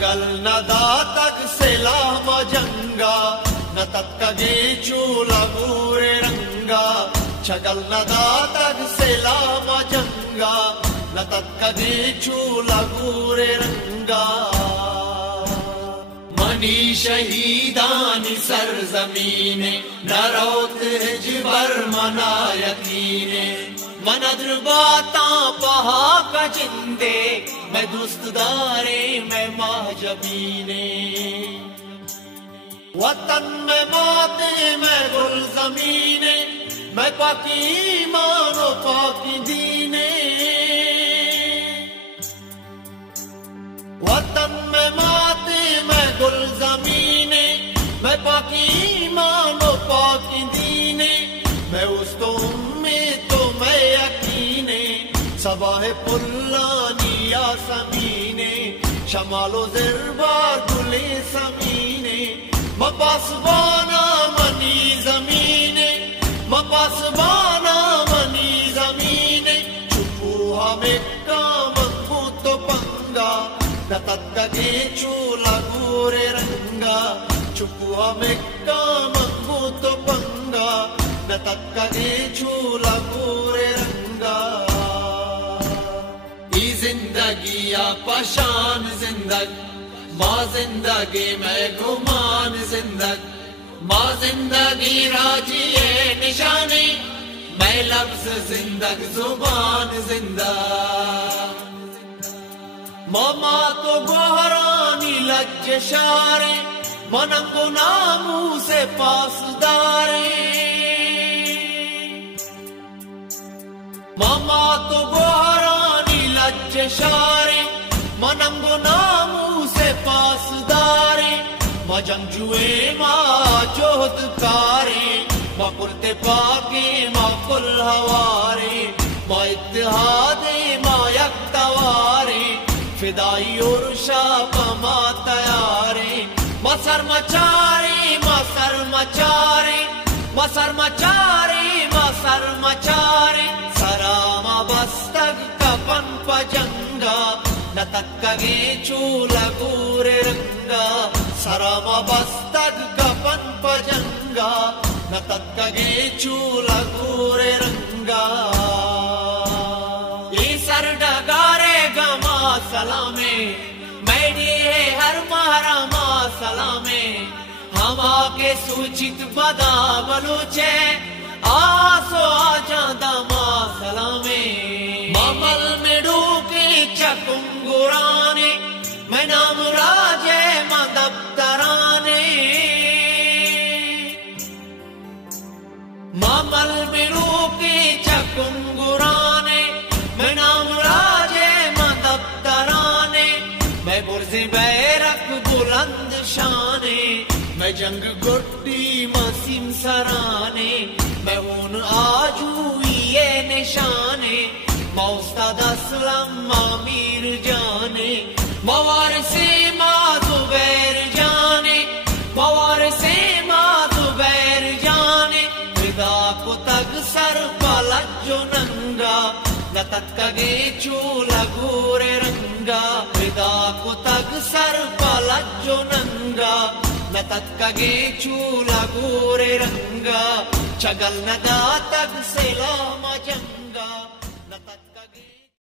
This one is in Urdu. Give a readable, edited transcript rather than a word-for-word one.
چگل ندا تک سلام جنگا نہ تکگے چولا گورے رنگا چگل ندا تک سلام جنگا نہ تکگے چولا گورے رنگا منی شہیدانی سرزمینے نہ روت ہجبر منا یقینے من درباتاں پہا کا جندے میں دوست دارے میں مہجبینے وطن میں ماتے میں گل زمینے میں پاکی ایمان و پاکی دینے وطن میں ماتے میں گل زمینے میں پاکی ایمان و پاکی دینے میں اس تو میں یقینے صباح پلانی یا سمینے شمال و زربار گلے سمینے مپاسبانا منی زمینے مپاسبانا منی زمینے چھپو ہمیں کام کو تو پنگا نہ تکگے چولا گورے رنگا چھپو ہمیں کام کو تو پنگا نہ تکگے چولا گورے رنگا ای زندگی پشان زندگ ماں زندگی میں گمان زندگ ماں زندگی راجی نشانی میں لفظ زندگ زبان زندہ ماما تو گوہرانی لج شارے مننگ و نامو سے پاسدارے ماما تو گوہرانی لج شارے مننگ و نامو سے پاسدارے ماں جنگجوئے ماں جوہد کارے ماں قرتے پاکے ماں کل ہوارے ماں اتحادے ماں یکتوارے فدائی اور شاپا ماں تیارے ماں سر مچارے ماں سر مچارے ماں سر مچارے ماں سر مچارے سراما بستگ کپن پجنگا نہ تکگے چولا گورے رنگا سراما بستگ کپن پجنگا نہ تکگے چولا گورے رنگا یہ سر ڈگارے گما سلامے میڈی ہے ہر محرما سلامے ہم آکے سوچت بدا بلوچے آسو آجاندہ ماں سلامے مامل میں ڈوکے چکنگورانے میں نام راجے ماں دبترانے مامل میں ڈوکے چکنگورانے میں نام راجے ماں دبترانے میں برز بیرک بلند شانے میں جنگ گٹی مسیم سرانے میں ان آجوئی یہ نشانے ماں استاد اسلم ماں میر جانے ماں وارث ماں زبیر جانے ماں وارث ماں زبیر جانے فدا کو تگ سر پلجو ننگا نہ تکگے چولا گورے رنگا فدا کو تگ سر پلجو ننگا نہ تکگے چولا گورے رنگا چگل ندا تگ سلام جنگا